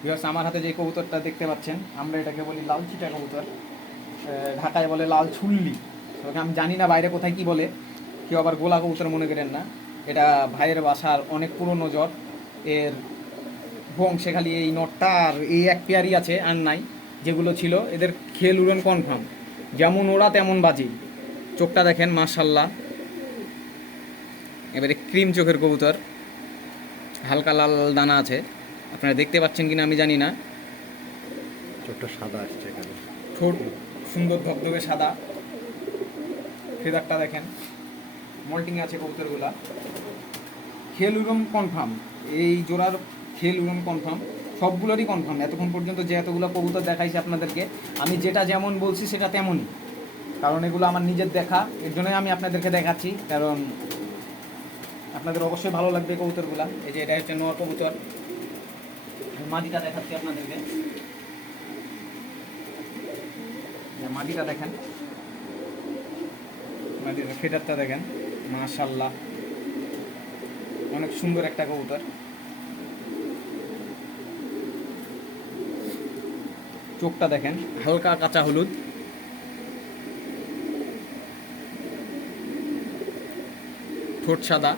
Viewers, আমার হাতে যে কবুতরটা দেখতে পাচ্ছেন, আমরা এটাকে বলি লাল চিটা কবুতর, ঢাকায় বলে লাল ছুল্লি। তবে আমি জানি না বাইরে কোথায় কি বলে, কেউ আবার গোলা কবুতর মনে করেন না। এটা ভাইয়ের বাসার অনেক পুরনো জট, এর বংশে খালি এই নটটা আর এই এক পেয়ারই আছে, আর নাই। যেগুলো ছিল এদের খেল উড়ন কনফার্ম, যেমন ওরা তেমন বাজি। চোখটা দেখেন মাশাল্লাহ, এবারে ক্রিম চোখের কবুতর, হালকা লাল দানা আছে, আপনারা দেখতে পাচ্ছেন কিনা আমি জানি না। চোখটা সাদা আসছে এখানে। ঠোঁট সুন্দর ধবধবে সাদা, ফেদারটা দেখেন, মল্টিং আছে কবুতরগুলা। খেল উড়ন কনফার্ম, এই জোড়ার খেল উড়ন কনফার্ম, সবগুলোরই কনফার্ম। এতক্ষণ পর্যন্ত যে এতগুলো কবুতর দেখাইছি আপনাদেরকে, আমি যেটা যেমন বলছি সেটা তেমনই, কারণ এগুলো আমার নিজের দেখা, এর জন্যই আমি আপনাদেরকে দেখাচ্ছি, কারণ আপনাদের অবশ্যই ভালো লাগবে কবুতরগুলা। এই যে এটা হচ্ছে নর কবুতর, মাটিটা দেখাচ্ছি আপনাদেরকে, মাটিটা দেখেন, মাটির ফেদারটা দেখেন, মাশাল্লাহ অনেক সুন্দর একটা কবুতর। চোখটা দেখেন, হালকা কাঁচা হলুদ, ঠোঁট সাদা,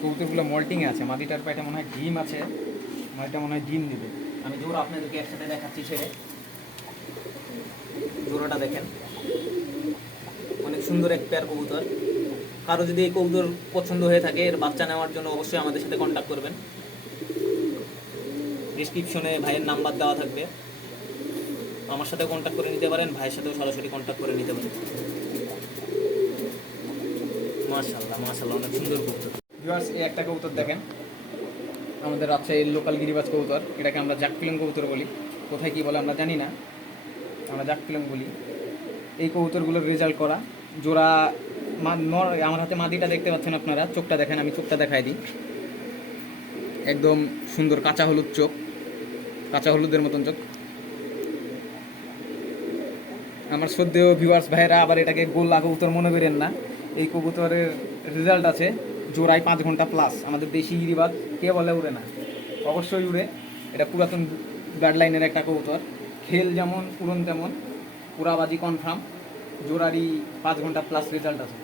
কবুতরগুলো মল্টিংয়ে আছে। মাটিটার পায়টা মনে হয় ডিম আছে, মাটিটা মনে হয় ডিম দিবে। আমি জোড়া আপনাদেরকে একসাথে দেখাচ্ছি ছেড়ে, জোড়াটা দেখেন, অনেক সুন্দর এক পেয়ার কবুতর। কারো যদি এই কবুতর পছন্দ হয়ে থাকে, এর বাচ্চা নেওয়ার জন্য অবশ্যই আমাদের সাথে কন্ট্যাক্ট করবেন। ডিসক্রিপশনে ভাইয়ের নাম্বার দেওয়া থাকবে, আমার সাথেও কন্ট্যাক্ট করে নিতে পারেন, ভাইয়ের সাথেও সরাসরি কন্ট্যাক্ট করে নিতে পারেন। মাশাআল্লাহ মাশাআল্লাহ, অনেক সুন্দর কবুতর। ভিউয়ার্স, এই একটা কবুতর দেখেন, আমাদের রাজশাহীর লোকাল গিরিবাজ কবুতর, এটাকে আমরা জাকপিলং কবুতর বলি। কোথায় কী বলে আমরা জানি না, আমরা জাকপিলং বলি। এই কবুতরগুলোর রেজাল্ট করা জোড়া নর। আমার হাতে মাদিটা দেখতে পাচ্ছেন আপনারা, চোখটা দেখেন, আমি চোখটা দেখাই দিই, একদম সুন্দর কাঁচা হলুদ চোখ, কাঁচা হলুদের মতন চোখ। আমার শ্রদ্ধেয় ভিউয়ার্স ভাইরা আবার এটাকে গোল্লা কবুতর মনে করেন না, এই কবুতরের রেজাল্ট আছে জোড়ায় 5 ঘন্টা প্লাস। আমাদের দেশি গিরিবাজ কে বলে উড়ে না, অবশ্যই উড়ে। এটা পুরাতন ব্লাড লাইনের একটা কবুতর, খেল যেমন উড়ন তেমন, পুরাবাজি কনফার্ম, জোড়ারই 5 ঘন্টা প্লাস রেজাল্ট আছে।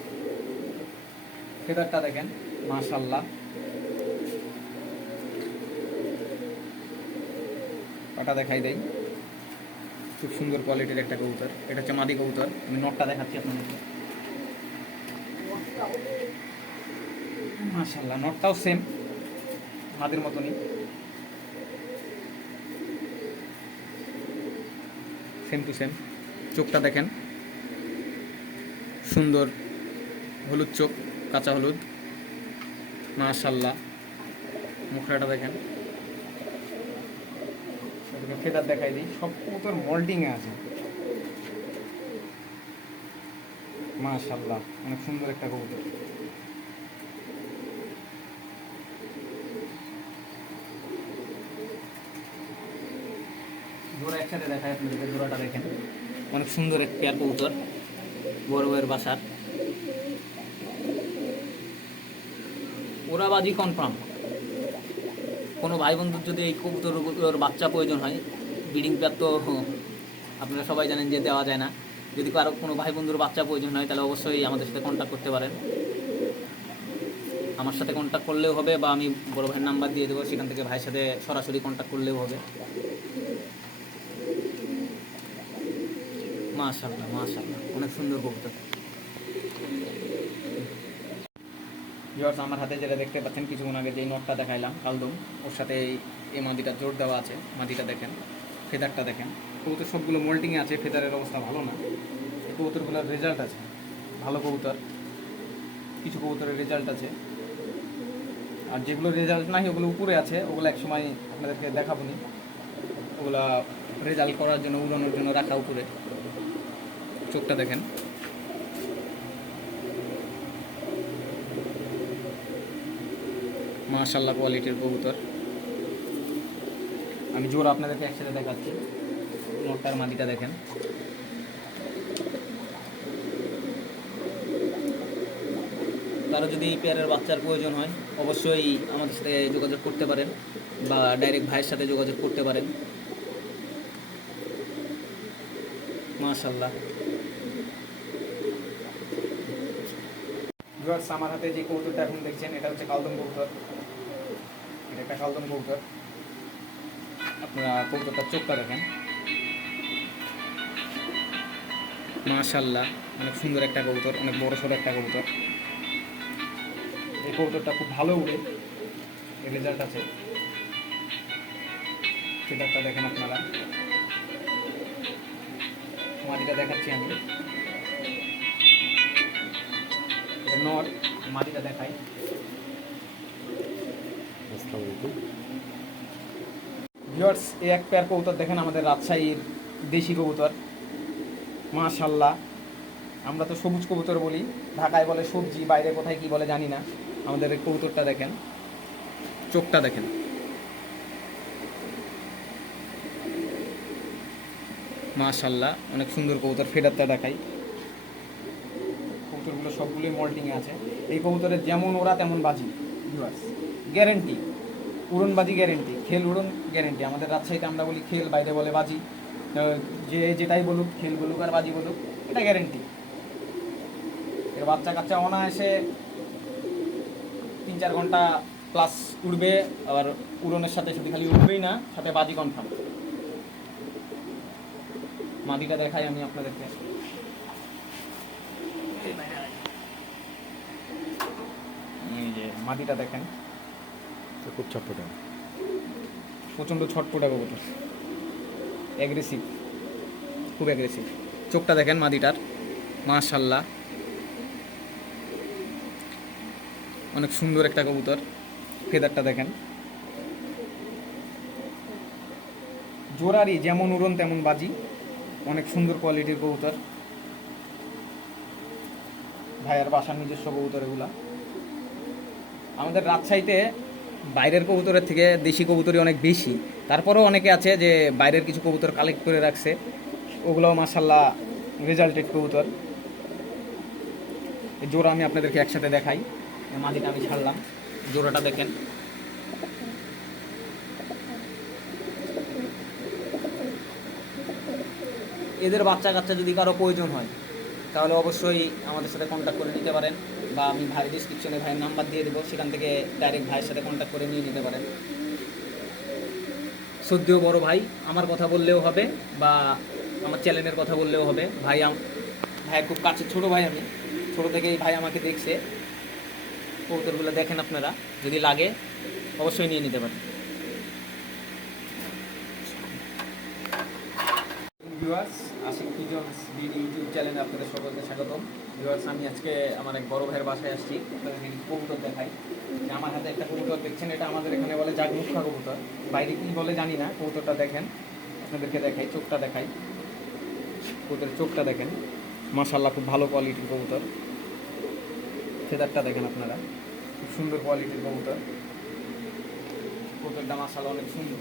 ফেদারটা দেখেন মাশাল্লাহ, পাটা দেখাই দেয়, খুব সুন্দর কোয়ালিটির একটা কবুতর। এটা হচ্ছে মাদি কবুতর, আমি নটটা দেখাচ্ছি আপনাদেরকে, মাশাল্লাহ নটটাও সেম মাদির মতনই, সেম টু সেম। চোখটা দেখেন, সুন্দর হলুদ চোখ, কাঁচা হলুদ, মাশাল্লাহ। মুখড়াটা দেখেন, ফেদার দেখাই দিই, সব কবুতর মল্টিংয়ে আছে, মাশাল্লাহ অনেক সুন্দর একটা কবুতর। জোড়া একসাথে দেখায় আপনাদেরকে, জোড়াটা দেখেন, অনেক সুন্দর এক পেয়ার কবুতর, বড় বউয়ের বাসার। ওরাবাজি কনফার্ম। কোনো ভাই বন্ধুর যদি এই কবুতর বাচ্চা প্রয়োজন হয়, ব্রিডিং পেয়ার তো আপনারা সবাই জানেন যে দেওয়া যায় না, যদি কারো কোনো ভাই বন্ধুর বাচ্চা প্রয়োজন হয় তাহলে অবশ্যই আমাদের সাথে কন্ট্যাক্ট করতে পারেন। আমার সাথে কন্ট্যাক্ট করলেও হবে, বা আমি বড় ভাইয়ের নাম্বার দিয়ে দেবো, সেখান থেকে ভাইয়ের সাথে সরাসরি কন্ট্যাক্ট করলেও হবে। মাশাআল্লাহ মাশাআল্লাহ, অনেক সুন্দর কবুতর। ভিউয়ার্স, আমার হাতে যেটা দেখতে পাচ্ছেন, কিছুক্ষণ আগে যেই নটটা দেখাইলাম কালদম, ওর সাথে এই মাদিটা জোর দেওয়া আছে। মাদিটা দেখেন, ফেদারটা দেখেন, কবুতর সবগুলো মোল্টিংয়ে আছে, ফেদারের অবস্থা ভালো না। এই কবুতরগুলোর রেজাল্ট আছে ভালো, কবুতর কিছু কবুতরের রেজাল্ট আছে, আর যেগুলো রেজাল্ট নাই ওগুলো উপরে আছে, ওগুলো এক সময় আপনাদেরকে দেখাবো নি। ওগুলা রেজাল্ট করার জন্য, উড়ানোর জন্য রাখা উপরে। চোখটা দেখেন, মাশাআল্লাহ কোয়ালিটির কবুতর। আমি জোর আপনাদেরকে একসাথে দেখাচ্ছি, নটটার মাদিটা দেখেন, কারো যদি এই পেয়ারের বাচ্চার প্রয়োজন হয় অবশ্যই আমাদের সাথে যোগাযোগ করতে পারেন বা ডাইরেক্ট ভাইয়ের সাথে যোগাযোগ করতে পারেন। মাশাআল্লাহ। ভিউয়ার্স, আমার হাতে যে কবুতরটা এখন দেখছেন এটা হচ্ছে কালদম কবুতর। এটা একটা কালদম কবুতর। আপনারা কবুতরটার চোখটা দেখেন, মাশাআল্লাহ অনেক সুন্দর একটা কবুতর, অনেক বড় সড়ো একটা কবুতর। এই কবুতরটা খুব ভালো উড়ে, এর রেজাল্ট আছে। ফিদারটা দেখেন আপনারা, মাটিটা দেখাচ্ছি আমি। এটা নর, মাটিটা দেখাই। আসসালামু আলাইকুম। ভিউয়ার্স, এই এক পেয়ার কবুতর দেখেন আমাদের রাজশাহীর দেশি কবুতর। মাশাআল্লাহ, আমরা তো সবুজ কবুতর বলি, ঢাকায় বলে সবজি, বাইরে কোথায় কি বলে জানি না। আমাদের এই কবুতরটা দেখেন, চোখটা দেখেন, মাশাআল্লাহ অনেক সুন্দর কবুতর। ফেদারটা দেখাই। কবুতরগুলো সবগুলোই মল্টিংয়ে আছে। এই কবুতরের যেমন ওরা তেমন বাজি, ভিউয়ার্স, গ্যারেন্টি, উড়নবাজি গ্যারেন্টি, খেল উড়ন গ্যারেন্টি। আমাদের রাজশাহীতে আমরা বলি খেল, বাইরে বলে বাজি। যে যেটাই বলুক, খেল বলুক আর বাজি বলুক, এটা গ্যারেন্টি। এর বাচ্চা কাচ্চা অনায়াসে 3-4 ঘন্টা প্লাস উড়বে। আবার উড়নের সাথে শুধু খালি উড়বেই না, সাথে বাজি কনফার্ম। মাদিটা দেখাই আমি আপনাদেরকে। এই যে মাদিটা দেখেন, খুব চটপটা। প্রচণ্ড ছটপটা কবুতর, অ্যাগ্রেসিভ, খুব অ্যাগ্রেসিভ। চোখটা দেখেন মাদিটার, মাশাআল্লাহ অনেক সুন্দর একটা কবুতর। ফেদারটা দেখেন, জোরারি, যেমন উড়ন তেমন বাজি, অনেক সুন্দর কোয়ালিটির কবুতর। ভাইয়ার বাসার নিজস্ব কবুতর এগুলা। আমাদের রাজশাহীতে বাইরের কবুতরের থেকে দেশি কবুতরই অনেক বেশি। তারপরেও অনেকে আছে যে বাইরের কিছু কবুতর কালেক্ট করে রাখছে, ওগুলোও মাশাআল্লাহ রেজাল্টেড কবুতর। এই জোড়া আমি আপনাদেরকে একসাথে দেখাই। মাদিটা আমি ছাড়লাম, জোড়াটা দেখেন। এদের বাচ্চা কাচ্চা যদি কারো প্রয়োজন হয় তাহলে অবশ্যই আমাদের সাথে কন্ট্যাক্ট করে নিতে পারেন, বা আমি ভাই ডিসক্রিপশনে ভাইয়ের নাম্বার দিয়ে দেবো, সেখান থেকে ডাইরেক্ট ভাইয়ের সাথে কন্ট্যাক্ট করে নিয়ে নিতে পারেন। সদ্যও বড় ভাই, আমার কথা বললেও হবে বা আমার চ্যানেলের কথা বললেও হবে। ভাইয়ের খুব কাছে ছোটো ভাই, আমি ছোটো থেকেই ভাই আমাকে দেখছে। কবুতরগুলো দেখেন আপনারা, যদি লাগে অবশ্যই নিয়ে নিতে পারেন। Viewers, Ashik pigeons BD YouTube চ্যানেলে আপনাদের সকলকে স্বাগতম। ভিউয়ার্স, আমি আজকে আমার এক বড় ভাইয়ের বাসায় আসছি, আপনাদেরকে কবুতর দেখাই। আমার হাতে একটা কবুতর দেখছেন, এটা আমাদের এখানে বলে জাগমুখা কবুতর, বাইরে কি বলে জানি না। কবুতরটা দেখেন, আপনাদেরকে দেখাই, চোখটা দেখাই। কবুতরের চোখটা দেখেন, মাশাআল্লাহ খুব ভালো কোয়ালিটির কবুতর। ফেদারটা দেখেন আপনারা, খুব সুন্দর কোয়ালিটির কবুতর। কবুতরটা মাশাআল্লাহ অনেক সুন্দর,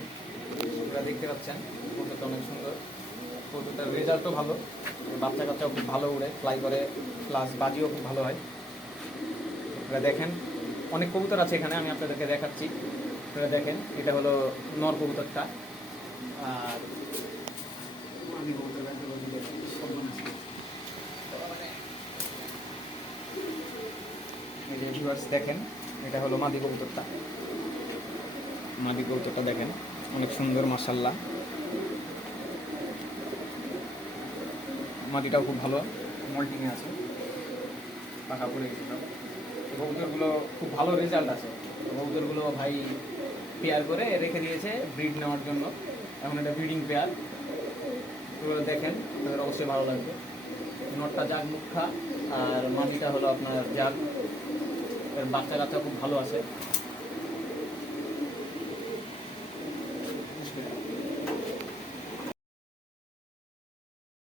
আপনারা দেখতে পাচ্ছেন কবুতরটা অনেক সুন্দর। কবুতরটার রেজাল্টও ভালো, বাচ্চা কাচ্চাও খুব ভালো উড়ে, ফ্লাই করে, প্লাস বাজিও খুব ভালো হয়। আপনারা দেখেন, অনেক কবুতর আছে এখানে, আমি আপনাদেরকে দেখাচ্ছি। আপনারা দেখেন, এটা হলো নর কবুতরটা। আর আমি কবুতর ভিউয়ার্স দেখেন, এটা হলো মাদি কবুতরটা। মাদি কবুতরটা দেখেন, অনেক সুন্দর মাশাআল্লাহ। মাটিটাও খুব ভালো, মল্টিংয়ে আছে, পাকা পড়ে গেছিল। কবুতরগুলো খুব ভালো রেজাল্ট আছে। কবুতরগুলো ভাই পেয়ার করে রেখে দিয়েছে ব্রিড নেওয়ার জন্য। এখন এটা ব্রিডিং পেয়ার। এগুলো দেখেন, আপনাদের অবশ্যই ভালো লাগবে। নটটা জাগমুখা আর মাটিটা হলো আপনার জাগ। এর বাচ্চা কাচ্চা খুব ভালো আছে।